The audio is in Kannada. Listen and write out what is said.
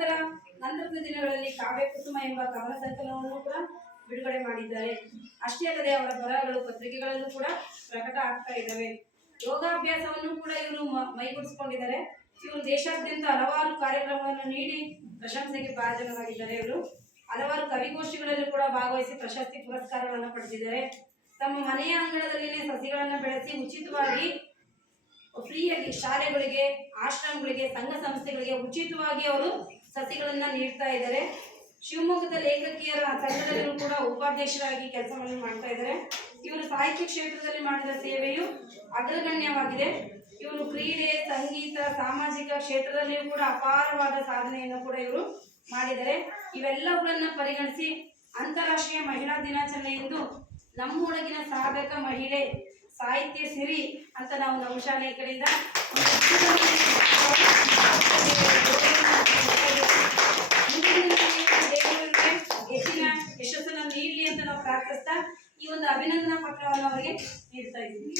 ನಂತರ ನಂತರದ ದಿನಗಳಲ್ಲಿ ಕಾವ್ಯ ಕುಸುಮ ಎಂಬ ಕವನ ಸಂಕಲನವನ್ನು ಕೂಡ ಬಿಡುಗಡೆ ಮಾಡಿದ್ದಾರೆ. ಅಷ್ಟೇ ಅಲ್ಲದೆ ಅವರ ಬರಹಗಳು, ಪತ್ರಿಕೆಗಳಲ್ಲೂ ಕೂಡ ಪ್ರಕಟ ಆಗ್ತಾ ಇದ್ದಾವೆ. ಯೋಗಾಭ್ಯಾಸವನ್ನು ಕೂಡ ಇವರು ಮೈಗೂಡಿಸಿಕೊಂಡಿದ್ದಾರೆ. ಇವರು ದೇಶಾದ್ಯಂತ ಹಲವಾರು ಕಾರ್ಯಕ್ರಮವನ್ನು ನೀಡಿ ಪ್ರಶಂಸೆಗೆ ಭಾಜನವಾಗಿದ್ದಾರೆ ಇವರು. ಹಲವಾರು ಕವಿಗೋಷ್ಠಿಗಳಲ್ಲೂ ಕೂಡ ಭಾಗವಹಿಸಿ ಪ್ರಶಸ್ತಿ ಪುರಸ್ಕಾರಗಳನ್ನು ಪಡೆದಿದ್ದಾರೆ. ತಮ್ಮ ಮನೆಯ ಅಂಗಳದಲ್ಲಿನೇ ಸಸಿಗಳನ್ನು ಬೆಳೆಸಿ ಉಚಿತವಾಗಿ ಫ್ರೀಯಾಗಿ ಶಾಲೆಗಳಿಗೆ, ಆಶ್ರಮಗಳಿಗೆ, ಸಂಘ ಸಂಸ್ಥೆಗಳಿಗೆ ಉಚಿತವಾಗಿ ಅವರು ಸಸಿಗಳನ್ನ ನೀಡ್ತಾ ಇದ್ದಾರೆ. ಶಿವಮೊಗ್ಗದ ಲೇಖಕಿಯರ ಸಂಘದಲ್ಲೂ ಕೂಡ ಉಪಾಧ್ಯಕ್ಷರಾಗಿ ಕೆಲಸವನ್ನು ಮಾಡ್ತಾ ಇದ್ದಾರೆ. ಇವರು ಸಾಹಿತ್ಯ ಕ್ಷೇತ್ರದಲ್ಲಿ ಮಾಡಿದ ಸೇವೆಯು ಅಗ್ರಗಣ್ಯವಾಗಿದೆ. ಇವರು ಕ್ರೀಡೆ, ಸಂಗೀತ, ಸಾಮಾಜಿಕ ಕ್ಷೇತ್ರದಲ್ಲಿಯೂ ಕೂಡ ಅಪಾರವಾದ ಸಾಧನೆಯನ್ನು ಕೂಡ ಇವರು ಮಾಡಿದ್ದಾರೆ. ಇವೆಲ್ಲವುಗಳನ್ನ ಪರಿಗಣಿಸಿ ಅಂತಾರಾಷ್ಟ್ರೀಯ ಮಹಿಳಾ ದಿನಾಚರಣೆಯಂದು ನಮ್ಮೊಳಗಿನ ಸಾಧಕ ಮಹಿಳೆ ಸಾಹಿತ್ಯ ಸಿರಿ ಅಂತ ನಾವು ನಮ್ಮ ಶಾಲೆಯ ಕಡೆಯಿಂದ ಒಂದು ಮುಂದಿನ ದಿನಗಳಲ್ಲಿ ದೇವರಿಗೆ ಹೆಚ್ಚಿನ ಯಶಸ್ಸನ್ನು ನೀಡಲಿ ಅಂತ ನಾವು ಪ್ರಾರ್ಥಿಸ್ತಾ ಈ ಒಂದು ಅಭಿನಂದನಾ ಪತ್ರವನ್ನು ಅವರಿಗೆ ನೀಡ್ತಾ ಇದ್ದೀವಿ